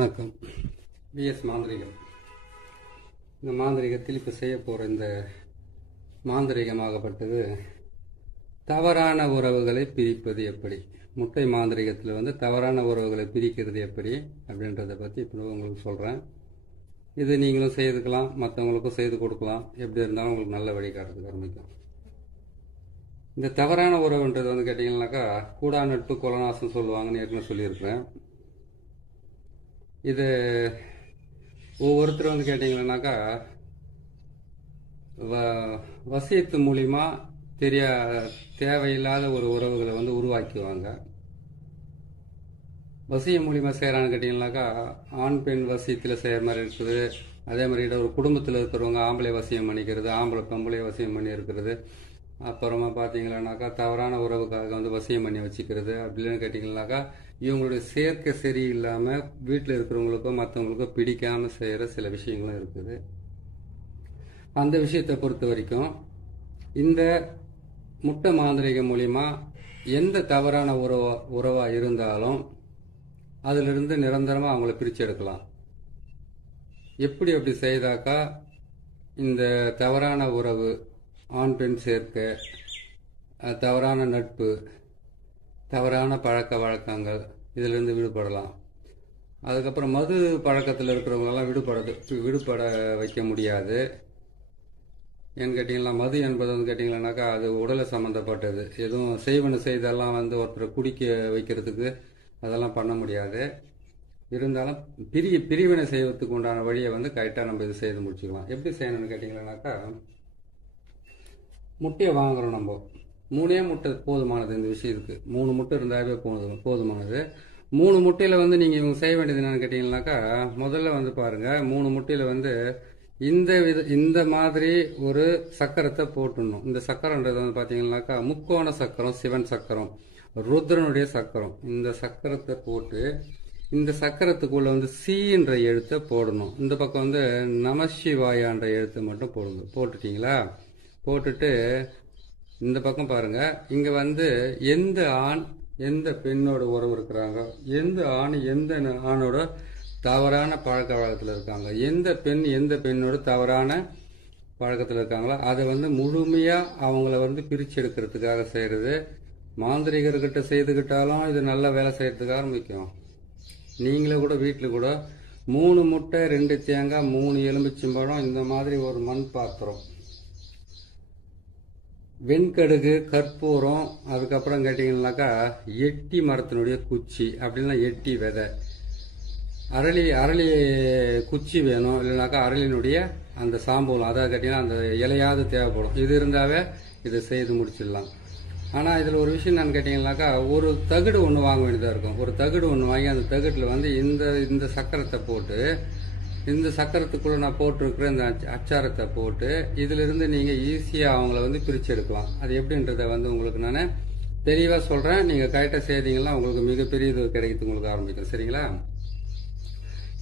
வணக்கம். பிஎஸ் மாந்திரிகம். இந்த மாந்திரிகத்தில் இப்போ செய்ய போகிற இந்த மாந்திரிகமாகப்பட்டது தவறான உறவுகளை பிரிப்பது எப்படி. முட்டை மாந்திரிகத்தில் தவறான உறவுகளை பிரிக்கிறது எப்படி அப்படின்றத பற்றி இப்போ உங்களுக்கு சொல்கிறேன். இது நீங்களும் செய்துக்கலாம், மற்றவங்களுக்கும் செய்து கொடுக்கலாம். எப்படி இருந்தாலும் உங்களுக்கு நல்ல வழிகாட்டுறதுக்கு ஆரம்பிக்கும். இந்த தவறான உறவுன்றது கேட்டிங்கன்னாக்கா கூடா நட்பு கொலநாசம் சொல்லுவாங்கன்னு ஏற்கனவே சொல்லியிருக்கிறேன். இது ஒவ்வொருத்தரும் கேட்டிங்கன்னாக்கா வசியத்து மூலிமா தேவையில்லாத ஒரு உறவுகளை உருவாக்குவாங்க. வசியம் மூலிமா செய்கிறான்னு கேட்டிங்கனாக்கா ஆண் பெண் வசியத்தில் செய்கிற மாதிரி இருக்குது. அதே மாதிரி ஒரு குடும்பத்தில் இருக்கிறவங்க ஆம்பளை வசியம் பண்ணிக்கிறது, ஆம்பளை பெம்பளை வசியம் பண்ணி இருக்கிறது. அப்புறமா பார்த்தீங்கன்னாக்கா தவறான உறவுக்காக வசியம் பண்ணி வச்சுக்கிறது. அப்படின்னு கேட்டிங்கனாக்கா இவங்களுடைய சேர்க்கை சரியில்லாமல் வீட்டில் இருக்கிறவங்களுக்கோ மற்றவங்களுக்கோ பிடிக்காமல் செய்கிற சில விஷயங்களும் இருக்குது. அந்த விஷயத்தை பொறுத்த வரைக்கும் இந்த முட்டை மாந்திரிகம் மூலிமா எந்த தவறான உறவாக இருந்தாலும் அதிலிருந்து நிரந்தரமாக அவங்கள பிரித்து எடுக்கலாம். அப்படி செய்தாக்கா இந்த தவறான உறவு, ஆண் பெண் சேர்க்கை, தவறான நட்பு, தவறான பழக்க வழக்கங்கள் இதிலிருந்து விடுபடலாம். அதுக்கப்புறம் மது பழக்கத்தில் இருக்கிறவங்களெல்லாம் விடுபட வைக்க முடியாது. ஏன்னு கேட்டிங்கன்னா மது என்பது கேட்டிங்கன்னாக்கா அது உடலை சம்மந்தப்பட்டது. எதுவும் செய்வன செய்தெல்லாம் ஒருத்தரை குடிக்க வைக்கிறதுக்கு அதெல்லாம் பண்ண முடியாது. இருந்தாலும் பிரிவினை செய்வதற்கு உண்டான வழியை கரெக்டாக நம்ம இது செய்து முடிச்சுக்கலாம். எப்படி செய்யணும்னு கேட்டிங்கன்னாக்கா முட்டையை வாங்குகிறோம். நம்ம 3 முட்டை போதுமானது. இந்த விஷயத்துக்கு 3 முட்டை இருந்தாவே போதுமானது. 3 முட்டையில் நீங்கள் இவங்க செய்ய வேண்டியது என்னென்னு கேட்டிங்கன்னாக்கா முதல்ல பாருங்கள், 3 முட்டையில் இந்த மாதிரி ஒரு சக்கரத்தை போட்டுடணும். இந்த சக்கரன்றது பார்த்தீங்கன்னாக்கா முக்கோண சக்கரம், சிவன் சக்கரம், ருத்ரனுடைய சக்கரம். இந்த சக்கரத்தை போட்டு இந்த சக்கரத்துக்குள்ள சீன்ற எழுத்தை போடணும். இந்த பக்கம் நமசிவாயான்ற எழுத்தை மட்டும் போட்டுட்டீங்களா? போட்டுட்டு இந்த பக்கம் பாருங்க, இங்க எந்த ஆண் எந்த பெண்ணோட உறவு இருக்கிறாங்க, எந்த ஆண் எந்த ஆணோட தவறான பழக்க வழக்கத்தில் இருக்காங்க, எந்த பெண் எந்த பெண்ணோட தவறான பழக்கத்தில் இருக்காங்களோ அதை முழுமையா அவங்கள பிரிச்சு எடுக்கிறதுக்காக செய்யறது. மாந்திரிகர்கிட்ட செய்துக்கிட்டாலும் இது நல்ல வேலை செய்யறதுக்கு ஆரம்பிக்கும். நீங்களே கூட வீட்டில் கூட 3 முட்டை, 2 தேங்காய், 3 எலுமிச்சம்பழம், இந்த மாதிரி ஒரு மண் பாத்திரம், வெண்கடுகு, கற்பூரம், அதுக்கப்புறம் கேட்டிங்கன்னாக்கா எட்டி மரத்தினுடைய குச்சி, அப்படின்னா எட்டி விதை, அரளி குச்சி வேணும். இல்லைனாக்கா அரளினுடைய அந்த சாம்பூலம், அதாவது கேட்டிங்கன்னா அந்த இலையாவது தேவைப்படும். இது இருந்தாவே இதை செய்து முடிச்சிடலாம். ஆனால் இதில் ஒரு விஷயம் என்னன்னு கேட்டிங்கன்னாக்கா ஒரு தகடு ஒன்று வாங்க வேண்டியதாக இருக்கும். ஒரு தகடு ஒன்று வாங்கி அந்த தகட்டில் இந்த சக்கரத்தை போட்டு, இந்த சக்கரத்துக்குள்ளே நான் போட்டிருக்கிற இந்த அச்சாரத்தை போட்டு இதிலிருந்து நீங்கள் ஈஸியாக அவங்கள பிரித்து எடுக்கலாம். அது எப்படின்றத உங்களுக்கு நான் தெளிவாக சொல்கிறேன். நீங்கள் கரெக்டாக செய்தீங்கன்னா உங்களுக்கு மிகப்பெரிய இது கிடைக்கிறது உங்களுக்கு ஆரம்பிக்கும். சரிங்களா?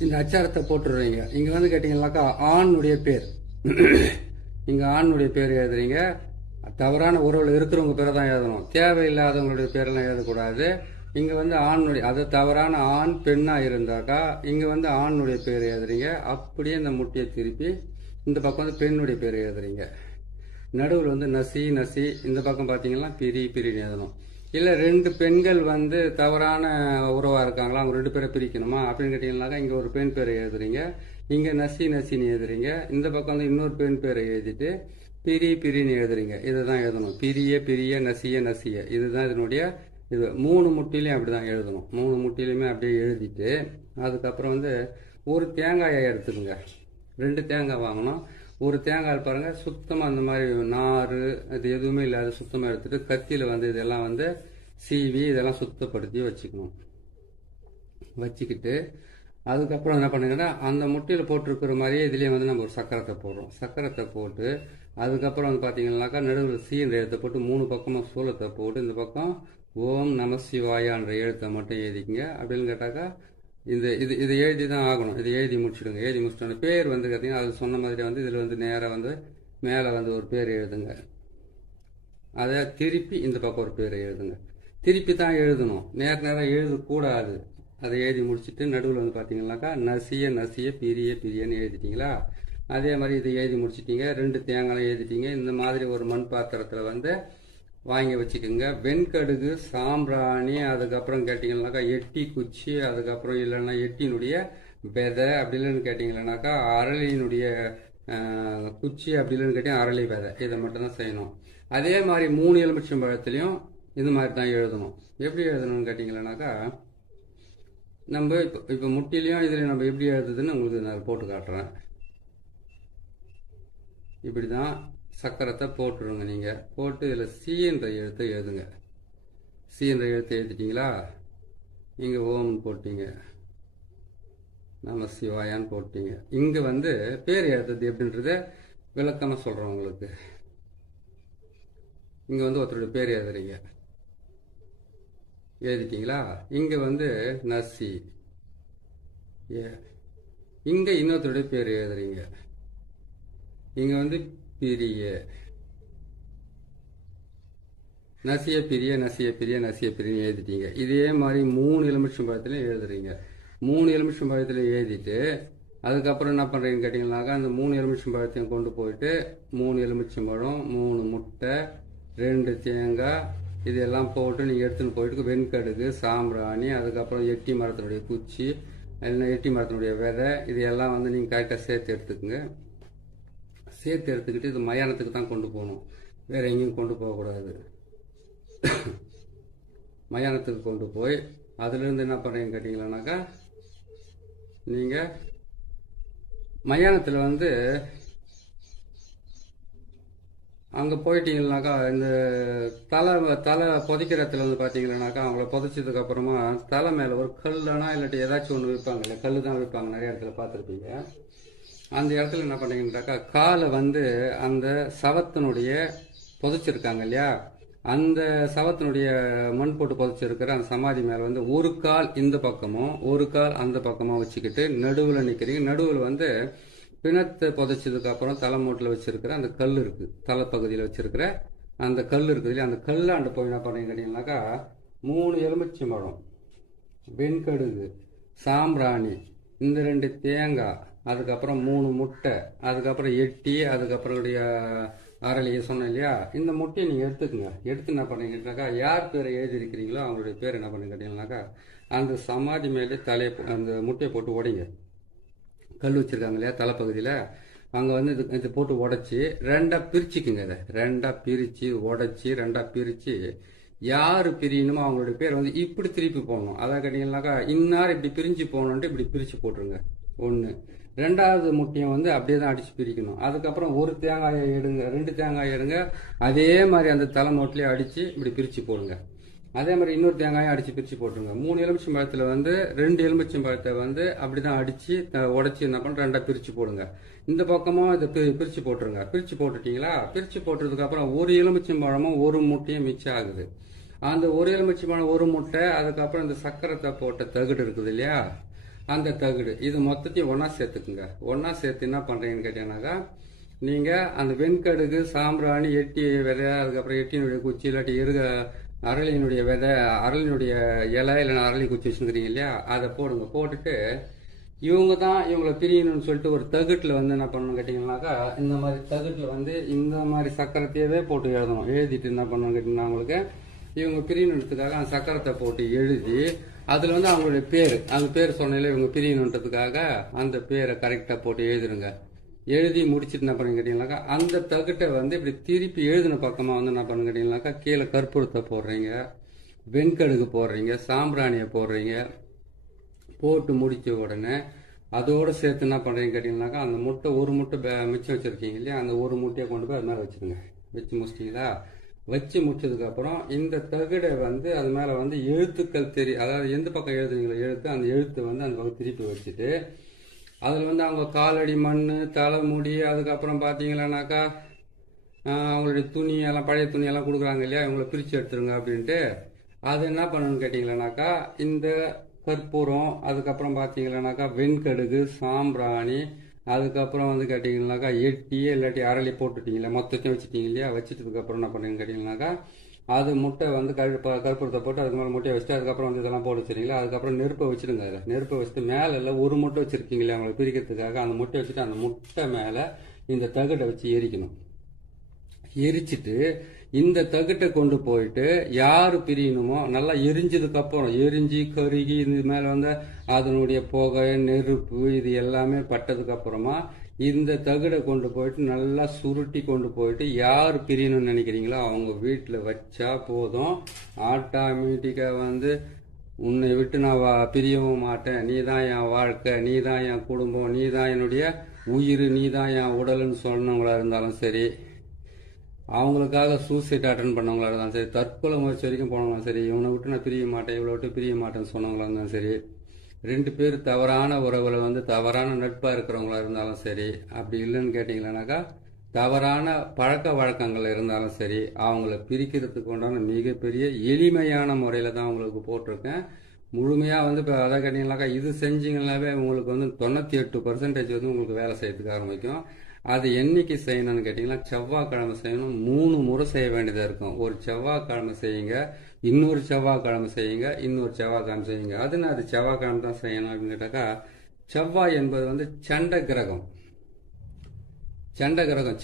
இந்த அச்சாரத்தை போட்டுடுறீங்க. இங்கே கேட்டிங்கன்னாக்கா ஆணுடைய பேர், இங்கே ஆணுடைய பேர் எழுதுறீங்க. தவறான உறவில் இருக்கிறவங்க பேரை தான் எழுதணும். தேவையில்லாதவங்களுடைய பேரெல்லாம் எழுதக்கூடாது. இங்கே ஆணுடைய, அது தவறான ஆண் பெண்ணாக இருந்தாக்கா இங்கே ஆணுடைய பேர் எழுதுறீங்க. அப்படியே இந்த முட்டையை திருப்பி இந்த பக்கம் பெண்ணுடைய பேர் எழுதுறீங்க. நடுவில் நசி நசி, இந்த பக்கம் பார்த்தீங்கன்னா பிரின்னு எழுதணும். இல்லை 2 பெண்கள் தவறான உறவாக இருக்காங்களா, அவங்க 2 பேரை பிரிக்கணுமா அப்படின்னு கேட்டிங்கன்னாக்கா இங்கே ஒரு பெண் பேரை எழுதுறீங்க, இங்கே நசி நசின்னு எழுதுறீங்க. இந்த பக்கம் இன்னொரு பெண் பேரை எழுதிட்டு பிரின்னு எழுதுறீங்க. இதுதான் எழுதணும். பிரிய நசிய, இதுதான் இதனுடைய இது. 3 முட்டையிலையும் அப்படி தான் எழுதணும். 3 முட்டையிலையுமே அப்படியே எழுதிட்டு அதுக்கப்புறம் ஒரு தேங்காயை எடுத்துக்கோங்க. 2 தேங்காய் வாங்கணும். ஒரு தேங்காய் பாருங்கள் சுத்தமாக அந்த மாதிரி நார் அது எதுவுமே இல்லாத சுத்தமாக எடுத்துட்டு கத்தியில் இதெல்லாம் சீவி இதெல்லாம் சுத்தப்படுத்தி வச்சுக்கணும். வச்சுக்கிட்டு அதுக்கப்புறம் என்ன பண்ணுங்கன்னா அந்த முட்டையில் போட்டிருக்கிற மாதிரியே இதுலேயே நம்ம ஒரு சக்கரத்தை போடுறோம். சக்கரத்தை போட்டு அதுக்கப்புறம் பார்த்தீங்கன்னாக்கா நடுவில் சீன்ற எழுத்தை போட்டு 3 பக்கமாக சூலத்தை போட்டு இந்த பக்கம் ஓம் நம சிவாயான்ற எழுத்தை மட்டும் எழுதிக்கிங்க. அப்படின்னு கேட்டாக்கா இதை எழுதி தான் ஆகணும். இதை எழுதி முடிச்சுடுங்க. எழுதி முடிச்சிட்டோன்னு பேர் பார்த்தீங்கன்னா அது சொன்ன மாதிரி இதில் நேராக மேலே ஒரு பேர் எழுதுங்க. அதை திருப்பி இந்த பக்கம் ஒரு பேர் எழுதுங்க. திருப்பி தான் எழுதணும். நேராக எழுதக்கூடாது. அதை எழுதி முடிச்சுட்டு நடுவில் வந்து பார்த்தீங்கன்னாக்கா நசிய நசிய பிரிய பிரியன்னு எழுதிட்டீங்களா? அதே மாதிரி இதை எழுதி முடிச்சிட்டிங்க. 2 தேங்காய் எழுதிட்டீங்க. இந்த மாதிரி ஒரு மண் பாத்திரத்தில் வந்து வாங்கி வச்சுக்கோங்க. வெண்கடுகு, சாம்பிராணி, அதுக்கப்புறம் கேட்டிங்கன்னாக்கா எட்டி குச்சி, அதுக்கப்புறம் இல்லைன்னா எட்டினுடைய விதை, அப்படி இல்லைன்னு கேட்டிங்கன்னாக்கா அரளியினுடைய குச்சி, அப்படி இல்லைன்னு கேட்டிங்கன்னா அரளி விதை. இதை மட்டும்தான் செய்யணும். அதே மாதிரி 3 எலுமிச்சம்பழத்துலேயும் இது மாதிரி தான் எழுதணும். எப்படி எழுதணும்னு கேட்டிங்கன்னாக்கா நம்ம இப்போ முட்டிலையும் இதில் நம்ம எப்படி எழுதுதுன்னு உங்களுக்கு நான் போட்டு காட்டுறேன். இப்படி தான் சக்கரத்தை போட்டுருங்க. நீங்கள் போட்டு இதில் சீன்ற எழுத்தை எழுதுங்க. சீன்ற எழுத்தை எழுதிட்டீங்களா? இங்கே ஓம்னு போட்டீங்க, நம சிவாயான்னு போட்டீங்க. இங்கே வந்து பேர் எழுதுறது எப்படின்றத விளக்கமாக சொல்கிறோம் உங்களுக்கு. இங்கே வந்து ஒருத்தருடைய பேர் எழுதுறீங்க, எழுதிட்டீங்களா? இங்கே வந்து நசி, இங்கே இன்னொருத்தருடைய பேர் எழுதுறீங்க. இங்கே வந்து பிரிய, நசிய பிரிய நசிய பிரிய நசிய பிரியன்னு எழுதிட்டீங்க. இதே மாதிரி 3 எலுமிச்சம்பழத்துலையும் எழுதுறீங்க. 3 எலுமிச்சம்பழத்துலையும் எழுதிட்டு அதுக்கப்புறம் என்ன பண்ணுறீங்கன்னு கேட்டிங்கன்னாக்கா அந்த 3 எலுமிச்சம்பழத்தையும் கொண்டு போயிட்டு 3 எலுமிச்சம்பழம், 3 முட்டை, 2 தேங்காய், இதெல்லாம் போட்டு நீங்கள் எடுத்துன்னு போயிட்டு வெண்கடுகு, சாம்பிராணி, அதுக்கப்புறம் எட்டி மரத்தினுடைய குச்சி, இல்லைன்னா எட்டி மரத்தினுடைய விதை, இதையெல்லாம் வந்து நீங்கள் கரெக்டாக சேர்த்து எடுத்துக்கோங்க. சேர்த்து எடுத்துக்கிட்டு இது மயானத்துக்கு தான் கொண்டு போகணும், வேறு எங்கேயும் கொண்டு போகக்கூடாது. மயானத்துக்கு கொண்டு போய் அதுலேருந்து என்ன பண்ணுறீங்கன்னு கேட்டிங்களானாக்கா நீங்கள் மயானத்தில் வந்து அங்கே போயிட்டீங்கன்னாக்கா இந்த தலை புதைக்கிறத்துல வந்து பார்த்தீங்கன்னாக்கா அவங்கள புதைச்சதுக்கப்புறமா தலை மேலே ஒரு கல்லுனா இல்லாட்டி ஏதாச்சும் ஒன்று வைப்பாங்க இல்லை, கல் தான் வைப்பாங்க, நிறைய இடத்துல பார்த்துருப்பீங்க. அந்த இடத்துல என்ன பண்ணீங்கன்னாக்கா காலை வந்து அந்த சவத்தினுடைய புதைச்சிருக்காங்க இல்லையா, அந்த சவத்தினுடைய மண் போட்டு புதைச்சிருக்கிற அந்த சமாதி மேலே வந்து ஒரு கால் இந்த பக்கமும் ஒரு கால் அந்த பக்கமும் வச்சுக்கிட்டு நடுவில் நிற்கிறீங்க. நடுவில் வந்து பிணத்தை புதைச்சதுக்கு அப்புறம் தலைமூட்டில் வச்சிருக்கிற அந்த கல் இருக்கு, தலைப்பகுதியில் வச்சிருக்கிற அந்த கல் இருக்குது இல்லையா, அந்த கல்லாண்டு போய் என்ன பண்ணீங்க கேட்டீங்கன்னாக்கா 3 எலுமிச்சம்பழம், வெண்கடுகு, சாம்பிராணி, இந்த 2 தேங்காய், அதுக்கப்புறம் 3 முட்டை, அதுக்கப்புறம் எட்டி, அதுக்கப்புறம் அரளியை சொன்னேன் இல்லையா, இந்த முட்டையை நீங்கள் எடுத்துக்கோங்க. எடுத்து என்ன பண்ணீங்கன்னாக்கா யார் பேரை எழுதியிருக்கிறீங்களோ அவங்களுடைய பேர் என்ன பண்ணி கேட்டீங்கன்னாக்கா அந்த சமாதி மேலே அந்த முட்டையை போட்டு உடைங்க. கல் வச்சுருக்காங்க இல்லையா தலைப்பகுதியில், அங்கே வந்து இது போட்டு உடச்சி 2ஆக பிரிச்சுக்குங்க. அதை 2ஆக பிரித்து உடச்சி 2ஆக பிரித்து யார் பிரியணுமோ அவங்களுடைய பேர் வந்து இப்படி திருப்பி போடணும். அதான் கேட்டிங்கன்னாக்கா இன்னார் இப்படி பிரிஞ்சு போகணுன்ட்டு இப்படி பிரித்து போட்டுருங்க. 1. 2வது முட்டையும் வந்து அப்படியே தான் அடித்து பிரிக்கணும். அதுக்கப்புறம் 1 தேங்காயை எடுங்க, 2 தேங்காயை எடுங்க, அதே மாதிரி அந்த தலைமோட்டிலே அடித்து இப்படி பிரித்து போடுங்க. அதே மாதிரி இன்னொரு தேங்காயும் அடித்து பிரித்து போட்டுருங்க. 3 எலுமிச்சம்பழத்தில் வந்து 2 எலுமிச்சம்பழத்தை வந்து அப்படி தான் அடித்து உடச்சி என்ன பண்ண 2ஆக பிரித்து போடுங்க. இந்த பக்கமும் இதை பிரித்து போட்டுருங்க. பிரித்து போட்டுட்டீங்களா? பிரித்து போட்டதுக்கப்புறம் 1 எலுமிச்சம்பழமும் 1 முட்டையும் மிச்சம் ஆகுது. அந்த 1 எலுமிச்சம்பழம் 1 முட்டை, அதுக்கப்புறம் இந்த சக்கரத்தை போட்ட தகுடு இருக்குது இல்லையா, அந்த தகுடு, இது மொத்தத்தையும் ஒன்றா சேர்த்துக்குங்க. ஒன்றா சேர்த்து என்ன பண்ணுறீங்கன்னு கேட்டீங்கன்னாக்கா நீங்கள் அந்த வெண்கடுகு, சாம்பிராணி, எட்டி விதை, அதுக்கப்புறம் எட்டியினுடைய குச்சி இல்லாட்டி அரளியினுடைய விதை, அரளியினுடைய இலை இல்லைன்னா அரளி குச்சி வச்சுருக்கிறீங்க இல்லையா, அதை போடுங்க. போட்டுட்டு இவங்க தான் இவங்களை பிரியணும்னு சொல்லிட்டு ஒரு தகுட்டில் வந்து என்ன பண்ணணும் கேட்டிங்கன்னாக்கா இந்த மாதிரி தகுட்டில் வந்து இந்த மாதிரி சக்கரத்தையவே போட்டு எழுதணும். எழுதிட்டு என்ன பண்ணணும் கேட்டிங்கன்னா அவங்களுக்கு இவங்க பிரியணுன்றதுக்காக அந்த சக்கரத்தை போட்டு எழுதி அதில் வந்து அவங்களுடைய பேர், அந்த பேர் சொன்னாலே இவங்க பிரியணுன்றதுக்காக அந்த பேரை கரெக்டாக போட்டு எழுதிடுங்க. எழுதி முடிச்சுட்டு என்ன பண்ணு கேட்டிங்கனாக்கா அந்த தகுட்டை வந்து இப்படி திருப்பி எழுதின பக்கமாக வந்து என்ன பண்ணு கேட்டிங்கனாக்கா கீழே கற்பூரத்தை போடுறீங்க, வெண்கடுகு போடுறீங்க, சாம்பிராணியை போடுறீங்க. போட்டு முடித்த உடனே அதோடு சேர்த்து என்ன பண்ணுறீங்க கேட்டிங்கனாக்கா அந்த முட்டை 1 முட்டை மிச்சம் வச்சுருக்கீங்க இல்லையா, அந்த 1 முட்டையை கொண்டு போய் அது மேலே வச்சுருங்க. வச்சு முடிச்சிட்டிங்களா? வச்சு முடிச்சதுக்கப்புறம் இந்த தகுடை வந்து அது மேலே வந்து எழுத்துக்கள் அதாவது எந்த பக்கம் எழுதுனீங்களோ எழுத்து, அந்த எழுத்து வந்து அந்த பக்கம் திருப்பி வச்சுட்டு அதில் வந்து அவங்க காலடி மண், தலைமுடி, அதுக்கப்புறம் பார்த்தீங்களானாக்கா அவங்களுடைய துணியெல்லாம் பழைய துணியெல்லாம் கொடுக்குறாங்க இல்லையா, இவங்களை பிரித்து எடுத்துருங்க அப்படின்ட்டு. அது என்ன பண்ணணும்னு கேட்டிங்களானாக்கா இந்த கற்பூரம், அதுக்கப்புறம் பார்த்தீங்களானாக்கா வெண்கடுகு, சாம்பிராணி, அதுக்கப்புறம் வந்து கேட்டிங்கனாக்கா எட்டி இல்லாட்டி அரளி போட்டுட்டீங்களா, மொத்தத்தையும் வச்சுட்டீங்க இல்லையா, வச்சுட்டதுக்கப்புறம் என்ன பண்ணுறீங்கன்னு கேட்டிங்கனாக்கா அது முட்டை வந்து கற்பூரத்தை போட்டு அதுக்கு மேலே முட்டையை வச்சுட்டு அதுக்கப்புறம் வந்து இதெல்லாம் போட்டு வச்சுருங்களா. அதுக்கப்புறம் நெருப்பை வச்சுடுங்க. அதில் நெருப்பை வச்சுட்டு மேலே எல்லாம் ஒரு முட்டை வச்சுருக்கீங்களே அவங்களை பிரிக்கிறதுக்காக அந்த முட்டை வச்சுட்டு அந்த முட்டை மேலே இந்த தகட்டை வச்சு எரிக்கணும். எரிச்சிட்டு இந்த தகட்டை கொண்டு போயிட்டு யாரு பிரியணுமோ நல்லா எரிஞ்சதுக்கு அப்புறம் எரிஞ்சு கருகி இது மேல வந்து அதனுடைய புகை நெருப்பு இது எல்லாமே பட்டதுக்கு அப்புறமா இந்த தகடை கொண்டு போயிட்டு நல்லா சுருட்டி கொண்டு போயிட்டு யார் பிரியணும்னு நினைக்கிறீங்களோ அவங்க வீட்டில் வச்சா போதும். ஆட்டோமேட்டிக்காக வந்து உன்னை விட்டு நான் பிரியவும் மாட்டேன், நீ தான் என் வாழ்க்கை, நீ தான் என் குடும்பம், நீ தான் என்னுடைய உயிர், நீ தான் என் உடல்னு சொன்னவங்களா இருந்தாலும் சரி, அவங்களுக்காக சூசைட் அட்டன் பண்ணவங்களா இருந்தாலும் சரி, தற்கொலை முயற்சி வரைக்கும் போனவங்களும் சரி, இவனை விட்டு நான் பிரிய மாட்டேன் இவளை விட்டு பிரிய மாட்டேன்னு சொன்னவங்களா இருந்தாலும் சரி, 2 பேர் தவறான உறவுல வந்து தவறான நட்பாக இருக்கிறவங்களா இருந்தாலும் சரி, அப்படி இல்லைன்னு கேட்டிங்களானாக்கா தவறான பழக்க வழக்கங்கள் இருந்தாலும் சரி, அவங்கள பிரிக்கிறதுக்கு உண்டான மிகப்பெரிய எளிமையான முறையில் தான் உங்களுக்கு போட்டிருக்கேன். முழுமையாக வந்து இப்போ அதை கேட்டிங்கனாக்கா இது செஞ்சிங்கனாவே உங்களுக்கு வந்து 98% வந்து உங்களுக்கு வேலை செய்யறதுக்கு ஆரம்பிக்கும். அது என்னைக்கு செய்யணும்னு கேட்டிங்கன்னா செவ்வாய்க்கிழமை செய்யணும். 3 முறை செய்ய வேண்டியதாக இருக்கும். ஒரு செவ்வாய்க்கிழமை செய்யுங்க, இன்னொரு செவ்வாய்க்கிழமை செய்யுங்க, இன்னொரு செவ்வாய்க்கிழமை செய்யுங்க. அது செவ்வாய்க்கிழமை தான் செய்யணும் அப்படின்னு கேட்டாக்கா, செவ்வாய் என்பது வந்து சண்ட கிரகம்.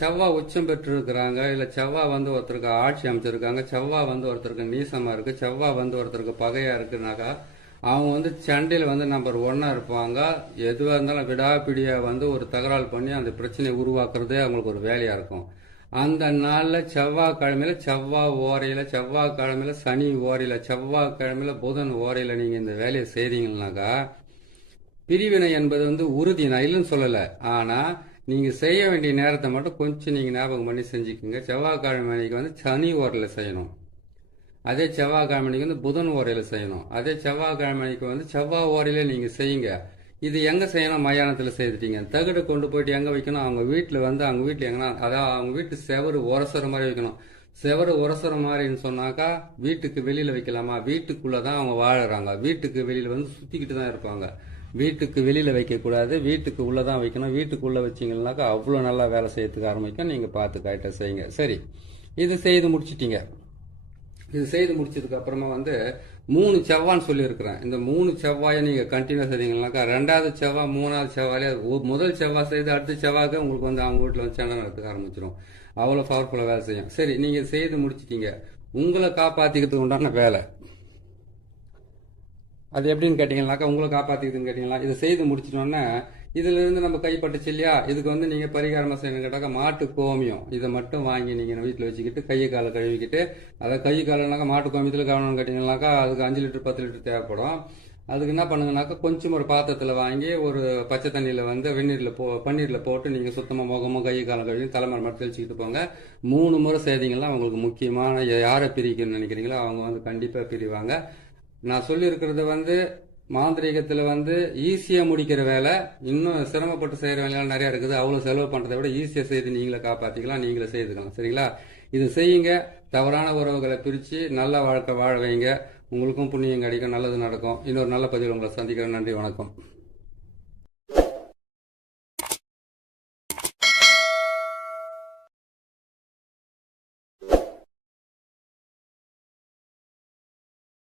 செவ்வாய் உச்சம் பெற்று இருக்கிறாங்க, இல்லை செவ்வாய் வந்து ஒருத்தருக்கு ஆட்சி அமைச்சிருக்காங்க, செவ்வாய் வந்து ஒருத்தருக்கு நீசமா இருக்கு, செவ்வாய் வந்து ஒருத்தருக்கு பகையா இருக்குனாக்கா அவங்க வந்து சண்டையில் வந்து நம்பர் 1 இருப்பாங்க. எதுவாக இருந்தாலும் விடாப்பிடியாக வந்து ஒரு தகராறு பண்ணி அந்த பிரச்சனையை உருவாக்குறதே அவங்களுக்கு ஒரு வேலையாக இருக்கும். அந்த நாளில் செவ்வாய்க்கிழமையில செவ்வாய் ஓரையில், செவ்வாய்க்கிழமையில சனி ஓரையில், செவ்வாய்க்கிழமையில புதன் ஓரையில் நீங்கள் இந்த வேலையை செய்கிறீங்கன்னாக்கா பிரிவினை என்பது வந்து உறுதி. நான் இல்லைன்னு சொல்லலை, ஆனால் நீங்கள் செய்ய வேண்டிய நேரத்தை மட்டும் கொஞ்சம் நீங்கள் ஞாபகம் பண்ணி செஞ்சுக்கோங்க. செவ்வாய்க்கிழமை அன்னைக்கு வந்து சனி ஓரையில் செய்யணும், அதே செவ்வாய்க்கிழமைக்கு வந்து புதன் ஓரையில் செய்யணும், அதே செவ்வாய்க்கிழமைக்கு வந்து செவ்வாய் ஓரையில நீங்கள் செய்யுங்க. இது எங்கே செய்யணும்? மயானத்தில் செய்துட்டீங்க. தகடு கொண்டு போயிட்டு எங்கே வைக்கணும்? அவங்க வீட்டில் வந்து அவங்க வீட்டில் எங்கன்னா அதாவது அவங்க வீட்டு செவரு உரசுற மாதிரி வைக்கணும். செவரு உரசுற மாதிரின்னு சொன்னாக்கா வீட்டுக்கு வெளியில் வைக்கலாமா? வீட்டுக்குள்ளே தான் அவங்க வாழறாங்க. வீட்டுக்கு வெளியில் வந்து சுற்றிக்கிட்டு தான் இருப்பாங்க. வீட்டுக்கு வெளியில் வைக்கக்கூடாது, வீட்டுக்கு உள்ளே தான் வைக்கணும். வீட்டுக்குள்ளே வச்சிங்கன்னாக்கா அவ்வளோ நல்லா வேலை செய்யறதுக்கு ஆரம்பிக்கும். நீங்கள் பார்த்து கரெக்டாக செய்யுங்க. சரி, இது செய்து முடிச்சிட்டீங்க. இது செய்து முடிச்சதுக்கு அப்புறமா வந்து 3 செவ்வான்னு சொல்லியிருக்கிறேன். இந்த 3 செவ்வாயை நீங்கள் கண்டினியூ செய்தீங்கன்னாக்கா 2வது செவ்வாய் 3வது செவ்வாயிலே முதல் செவ்வாய் செய்து அடுத்த செவ்வாய்க்கு உங்களுக்கு வந்து அவங்க வீட்டில் வந்து சண்டை நடத்துக்க ஆரம்பிச்சிடும். அவ்வளோ பவர்ஃபுல்லாக வேலை செய்யும். சரி, நீங்கள் செய்து முடிச்சிட்டீங்க. உங்களை காப்பாற்றிக்கிறதுக்கு உண்டான வேலை அது எப்படின்னு கேட்டீங்கன்னாக்கா, உங்களை காப்பாற்றிக்கிறதுன்னு கேட்டீங்களா, இதை செய்து முடிச்சிட்டோன்னா இதுல இருந்து நம்ம கைப்பட்டுச்சு இல்லையா, இதுக்கு வந்து நீங்க பரிகாரமா செய்யணும் கேட்டாக்கா மாட்டு கோமியம் இதை மட்டும் வாங்கி நீங்க வீட்டில் வச்சுக்கிட்டு கையை காலை கழுவிக்கிட்டு, அதை கை காலனாக்கா மாட்டு கோமியத்தில் கவனம் கேட்டீங்கன்னாக்கா அதுக்கு 5 லிட்டர் 10 லிட்டர் தேவைப்படும். அதுக்கு என்ன பண்ணுங்கனாக்கா கொஞ்சம் ஒரு பாத்திரத்தில் வாங்கி ஒரு பச்சை தண்ணியில் வந்து பன்னீரில் போட்டு நீங்கள் சுத்தமாக முகமும் கை காலம் கழுவி தலைமுறை மட்டும் தெளிச்சுக்கிட்டு போங்க. 3 முறை செய்தீங்கன்னா உங்களுக்கு முக்கியமான யாரை பிரிக்கணும்னு நினைக்கிறீங்களோ அவங்க வந்து கண்டிப்பாக பிரிவாங்க. நான் சொல்லியிருக்கிறது வந்து மாந்திரீகத்தில் வந்து ஈஸியாக முடிக்கிற வேலை, இன்னும் சிரமப்பட்டு செய்கிற வேலையெல்லாம் நிறையா இருக்குது. அவ்வளோ செலவு பண்ணுறதை விட ஈஸியாக செய்து நீங்களே காப்பாற்றிக்கலாம், நீங்களே செய்துக்கலாம். சரிங்களா, இது செய்யுங்க. தவறான உறவுகளை பிரித்து நல்ல வாழ்க்கை வாழ வைங்க. உங்களுக்கும் புண்ணியம் கிடைக்கும், நல்லது நடக்கும். இன்னொரு நல்ல பதிவில் உங்களை சந்திக்கிறேன். நன்றி, வணக்கம்.